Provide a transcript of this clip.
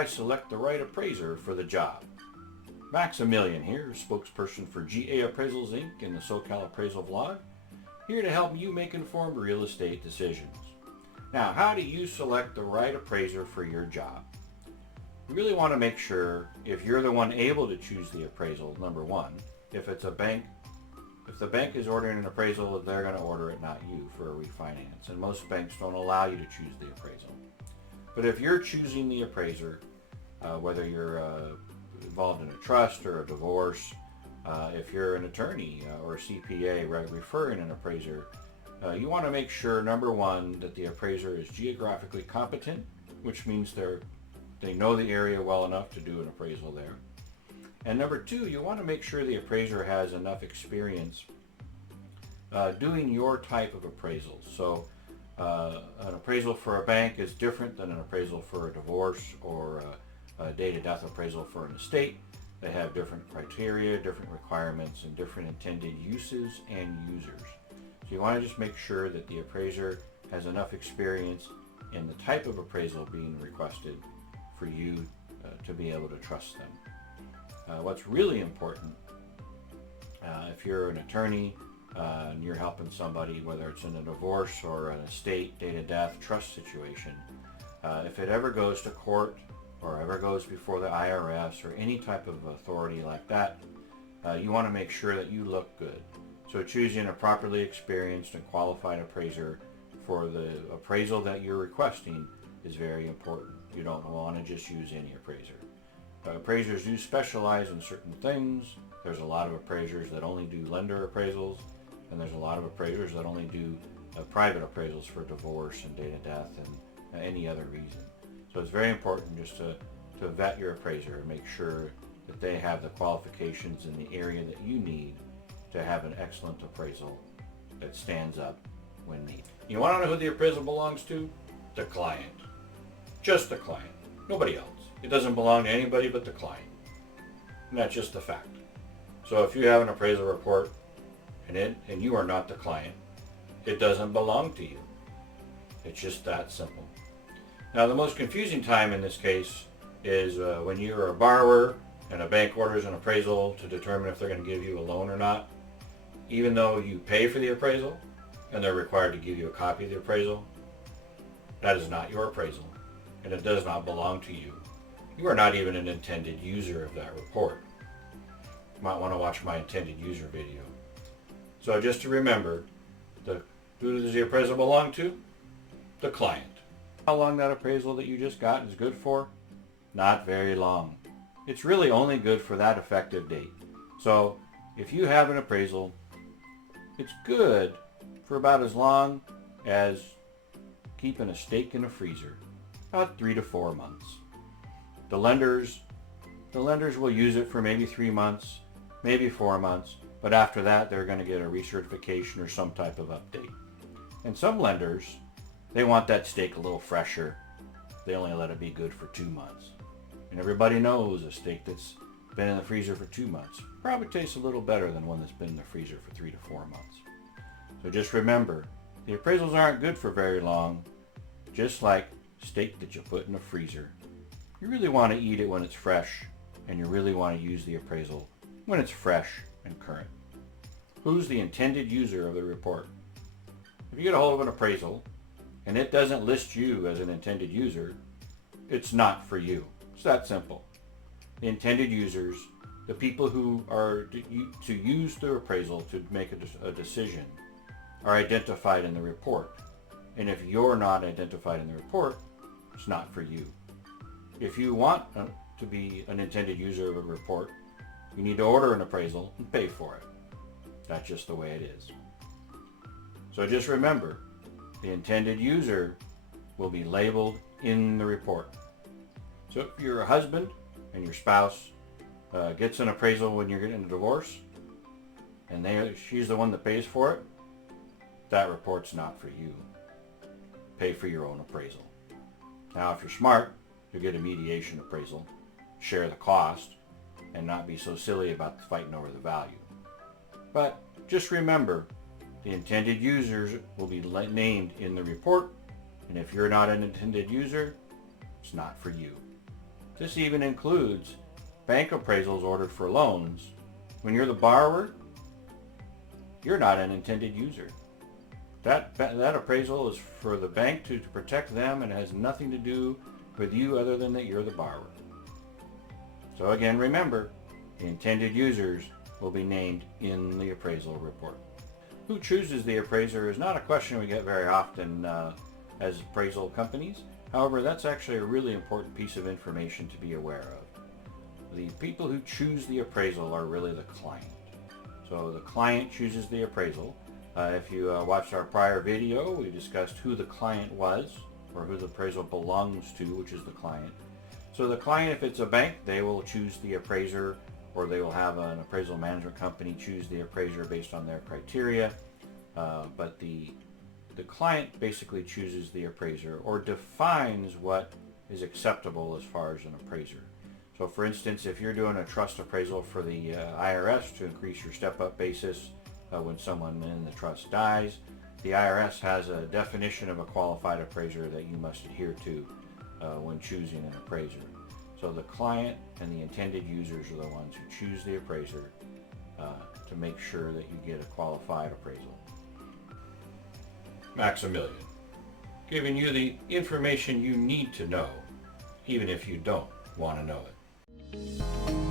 I select the right appraiser for the job? Maximilian here, spokesperson for GA Appraisals Inc. in the SoCal Appraisal Vlog, here to help you make informed real estate decisions. Now, how do you select the right appraiser for your job? You really want to make sure if you're the one able to choose the appraisal, number one. If it's a bank, if the bank is ordering an appraisal, they're going to order it, not you, for a refinance. And most banks don't allow you to choose the appraisal. But if you're choosing the appraiser, whether you're involved in a trust or a divorce, if you're an attorney or a CPA referring an appraiser, you want to make sure, number one, that the appraiser is geographically competent, which means they know the area well enough to do an appraisal there. And number two, you want to make sure the appraiser has enough experience doing your type of appraisal. So an appraisal for a bank is different than an appraisal for a divorce or a date-of-death appraisal for an estate. They have different criteria, different requirements, and different intended uses and users. So you want to just make sure that the appraiser has enough experience in the type of appraisal being requested for you to be able to trust them. What's really important, if you're an attorney and you're helping somebody, whether it's in a divorce or an estate, date-of-death, trust situation, if it ever goes to court or ever goes before the IRS or any type of authority like that, you want to make sure that you look good. So choosing a properly experienced and qualified appraiser for the appraisal that you're requesting is very important. You don't want to just use any appraiser. Appraisers do specialize in certain things. There's a lot of appraisers that only do lender appraisals, and there's a lot of appraisers that only do private appraisals for divorce and date-of-death and any other reason. So it's very important just to vet your appraiser and make sure that they have the qualifications in the area that you need to have an excellent appraisal that stands up when needed. You want to know who the appraisal belongs to? The client. Just the client. Nobody else. It doesn't belong to anybody but the client. And that's just the fact. So if you have an appraisal report and you are not the client, it doesn't belong to you. It's just that simple. Now, the most confusing time in this case is when you're a borrower and a bank orders an appraisal to determine if they're going to give you a loan or not. Even though you pay for the appraisal and they're required to give you a copy of the appraisal, that is not your appraisal and it does not belong to you. You are not even an intended user of that report. You might want to watch my intended user video. So just to remember, who does the appraisal belong to? The client. How long that appraisal that you just got is good for? Not very long. It's really only good for that effective date. So if you have an appraisal, it's good for about as long as keeping a steak in a freezer, about 3 to 4 months. The lenders will use it for maybe 3 months, maybe 4 months, but after that they're going to get a recertification or some type of update. And some lenders, they want that steak a little fresher. They only let it be good for 2 months. And everybody knows a steak that's been in the freezer for 2 months probably tastes a little better than one that's been in the freezer for 3 to 4 months. So just remember, the appraisals aren't good for very long, just like steak that you put in the freezer. You really want to eat it when it's fresh, and you really want to use the appraisal when it's fresh and current. Who's the intended user of the report? If you get a hold of an appraisal and it doesn't list you as an intended user, it's not for you. It's that simple. The intended users, the people who are to use the appraisal to make a decision, are identified in the report. And if you're not identified in the report, it's not for you. If you want to be an intended user of a report, you need to order an appraisal and pay for it. That's just the way it is. So just remember, the intended user will be labeled in the report. So if you're a husband and your spouse gets an appraisal when you're getting a divorce, and she's the one that pays for it, that report's not for you. Pay for your own appraisal. Now, if you're smart, you'll get a mediation appraisal, share the cost, and not be so silly about fighting over the value. But just remember, the intended users will be named in the report, and if you're not an intended user, it's not for you. This even includes bank appraisals ordered for loans. When you're the borrower, you're not an intended user. That appraisal is for the bank to protect them, and it has nothing to do with you other than that you're the borrower. So again, remember, the intended users will be named in the appraisal report. Who chooses the appraiser is not a question we get very often as appraisal companies. However, that's actually a really important piece of information to be aware of. The people who choose the appraisal are really the client. So the client chooses the appraisal. If you watched our prior video, we discussed who the client was, or who the appraisal belongs to, which is the client. So the client, if it's a bank, they will choose the appraiser, or they will have an appraisal management company choose the appraiser based on their criteria. But the client basically chooses the appraiser, or defines what is acceptable as far as an appraiser. So for instance, if you're doing a trust appraisal for the IRS to increase your step-up basis when someone in the trust dies, the IRS has a definition of a qualified appraiser that you must adhere to when choosing an appraiser. So the client and the intended users are the ones who choose the appraiser to make sure that you get a qualified appraisal. Maximilian, giving you the information you need to know, even if you don't want to know it.